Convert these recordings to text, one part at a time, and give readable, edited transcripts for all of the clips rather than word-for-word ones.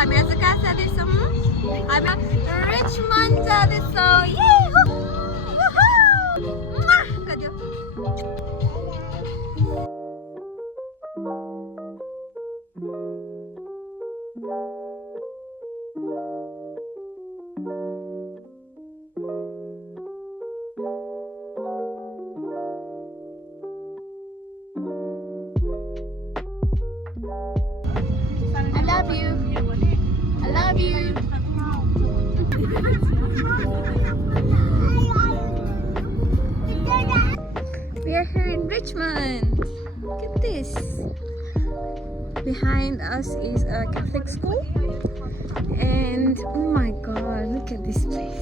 हामी आज कहाँ जाँदैछौँ? हामी रिचमन्ड जाँदैछौँ। I love you. I love you. We are here in Richmond. Look at this. Behind us is a Catholic school. And oh my god, look at this place.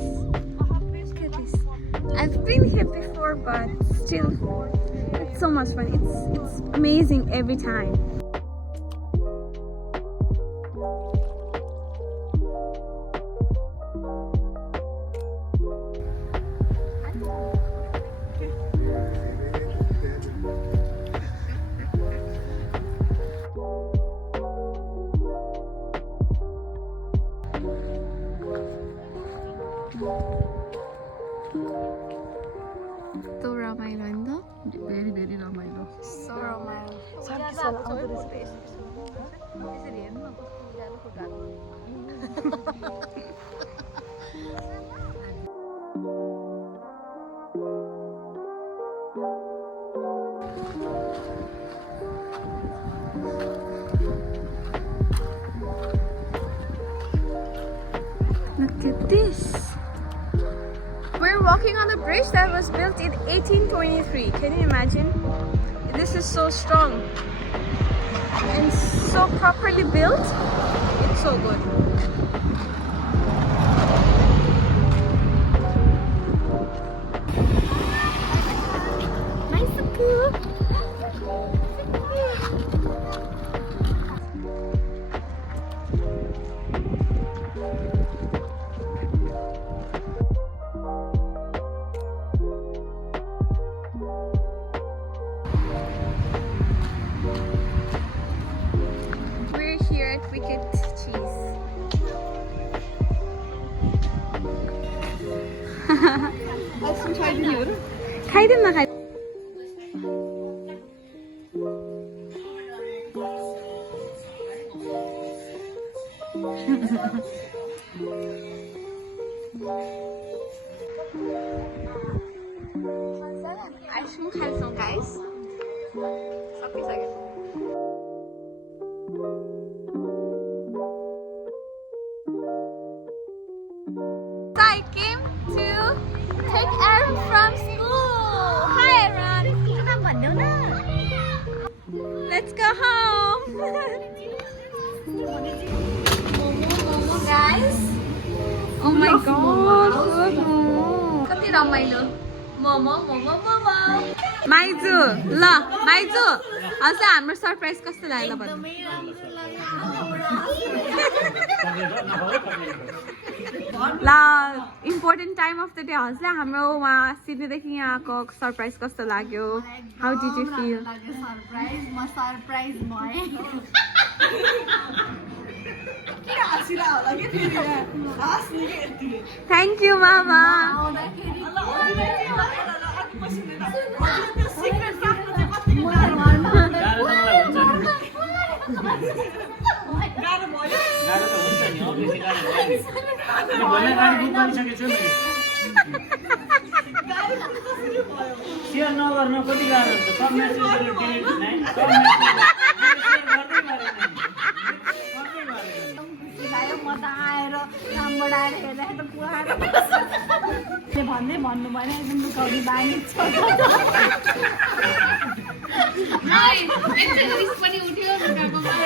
Look at this. I've been here before, but still, it's so much fun. It's amazing every time. So ramailo ni to? Very, very ramailo. So ramailo. Look at this. We're walking on a bridge that was built in 1823. Can you imagine? This is so strong and so properly built. It's so good. We're here at Wicked Cheese. खाइदिउँ न ice cream खान्छौँ guys सकिसक्यो I came to take Aaron from school. Hi Aaron. Let's go home. Momo guys. Oh my god. Kati ramailo. Momo. Maizu, ल माइजू आज हाम्रो surprise कस्तो लाग्यो ल भन्नु ल important time of the day हजुरलाई हाम्रो वहाँ सिडनीदेखि यहाँको सरप्राइज कस्तो लाग्यो how did you feel surprise म सरप्राइज भएँ थ्याङ्क यू मामा शेयर नगर्न कति गाह्रो हुन्छ सब मेसेजहरु डिलिट हुने म त आएर कामबाट आएर हेर्दा त पुरा भन्नु भएन एकदम दुखाउने बानी छ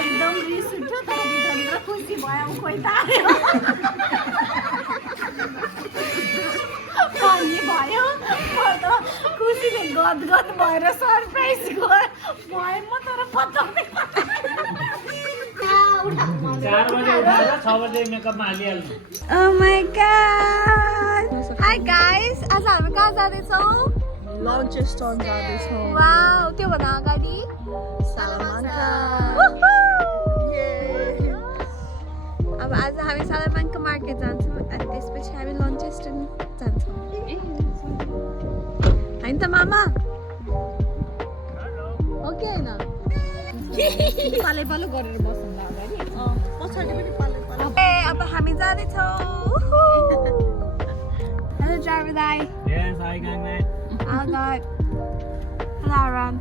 एकदम रिस उठ्यो तर भित्र खुसी भयो खोइ त पनि भयो म त खुसीले गदगद भएर सरप्राइज भएँ म तर पत्ताउने 4 बजे उठेर 6 बजे मेकअपमा हालिहाल्नु Oh my god. Hi guys. आज हामी कहाँ जाँदैछौँ? Launceston जाँदैछौँ वाउ त्यो भन्दा अगाडि Salamanca अब हामी सालामानको मार्केट जान्छौँ अनि त्यसपछि हामी लन्चेस्टन जान्छौँ होइन त मामा हो कि होइन पालै पालो गरेर बस्नु लाग्यो नि पछाडि पनि पाले पाले ए अब हामी जाँदैछौँ hello driver Dai Yes, hi gang mate. Oh god. Hello Ron.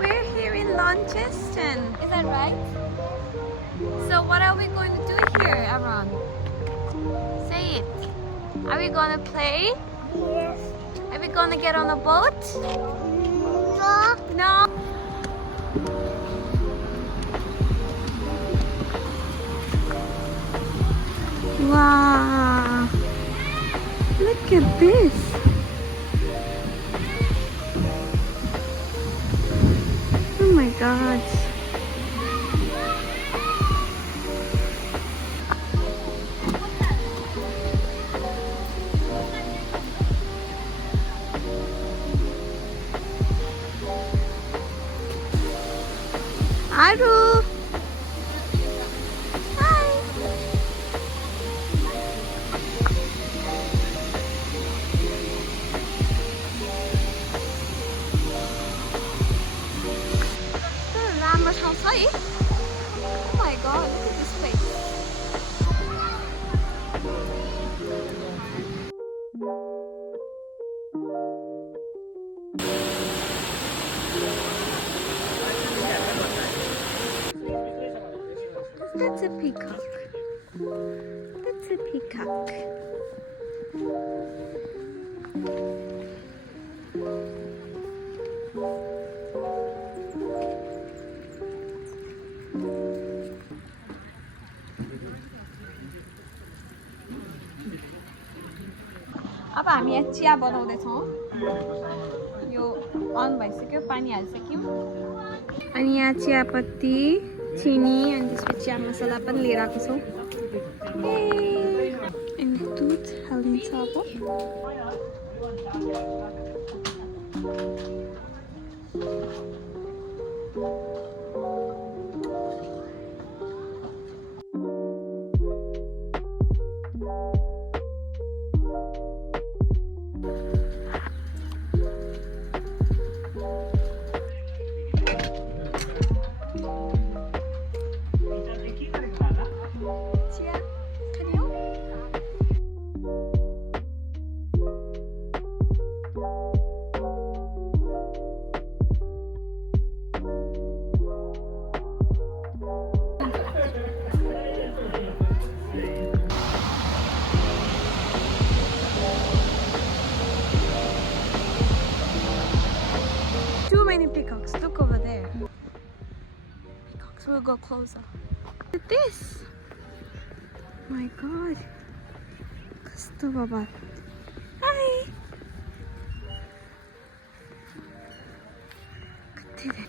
We're here in Launceston, is that right? So what are we going to do here, Aaron? Say it. Are we going to play? Yes. Are we going to get on a boat? No. No. Wow. Look at this. Oh my god. Aru. Hi. राम्रो ठाउँ छ है. Oh my god, look at this place. That's a peacock. That's a peacock. अब हामी यहाँ chia बनाउँदैछौँ. यो अन भइसक्यो, पानी हालिसक्यौँ. अनि यहाँ चियापत्ती, चिनी अनि त्यसपछि चिया मसला पनि लिएर आएको छौँ. अनि दुध हालिन्छ अब. go closer. Look at this. My God. Kasto baba. Hi. Kati de.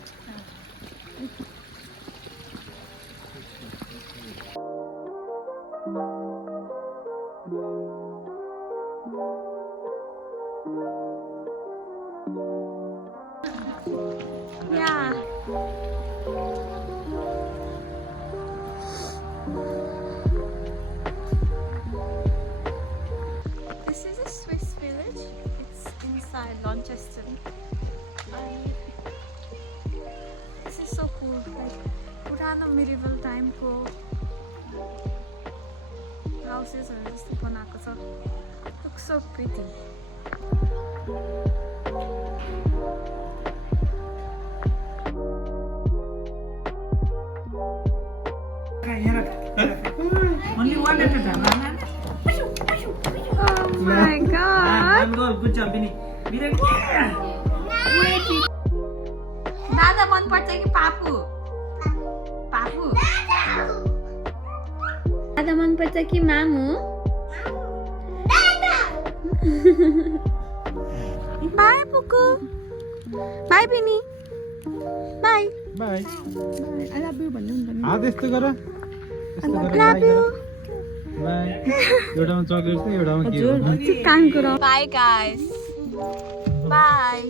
Yeah. This is a Swiss village. It's inside Launceston. This is so cool. Like पुरानो medieval time को houses are just बनाएको छ. Looks so pretty. Only one at a time. Oh my God. One goal. Good job, Vinny. दादा मन पर्छ कि पापु? पापु. दादा मन पर्छ कि मामु? Bye Puku. Bye Vinny. Bye. By I love you भन्नु नि. हात यस्तो गर Love you. बाई एउटामा चक्लेट छ एउटामा के हो कान कुरा. Bye guys. Bye.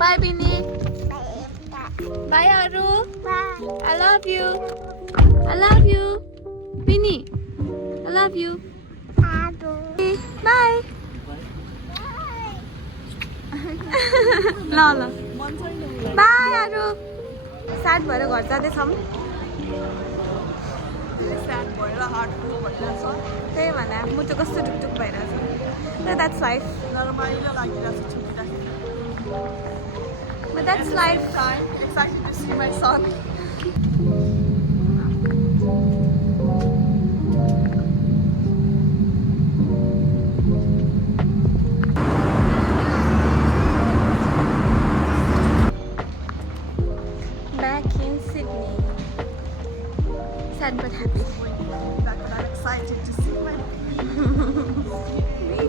Bye Vinny. Bye Aru. Bye. I love you. I love you. Vinny. I love you. Bye. ल ल. Bye Aru. Sad भएर घर जाँदैछौँ. त्यही भने मुटु कस्तो ढुकढुक भइरहेछ. But that's life. But that's life. Excited to see my son. Back in Sydney. Sad but happy. Back when I'm excited to see my Me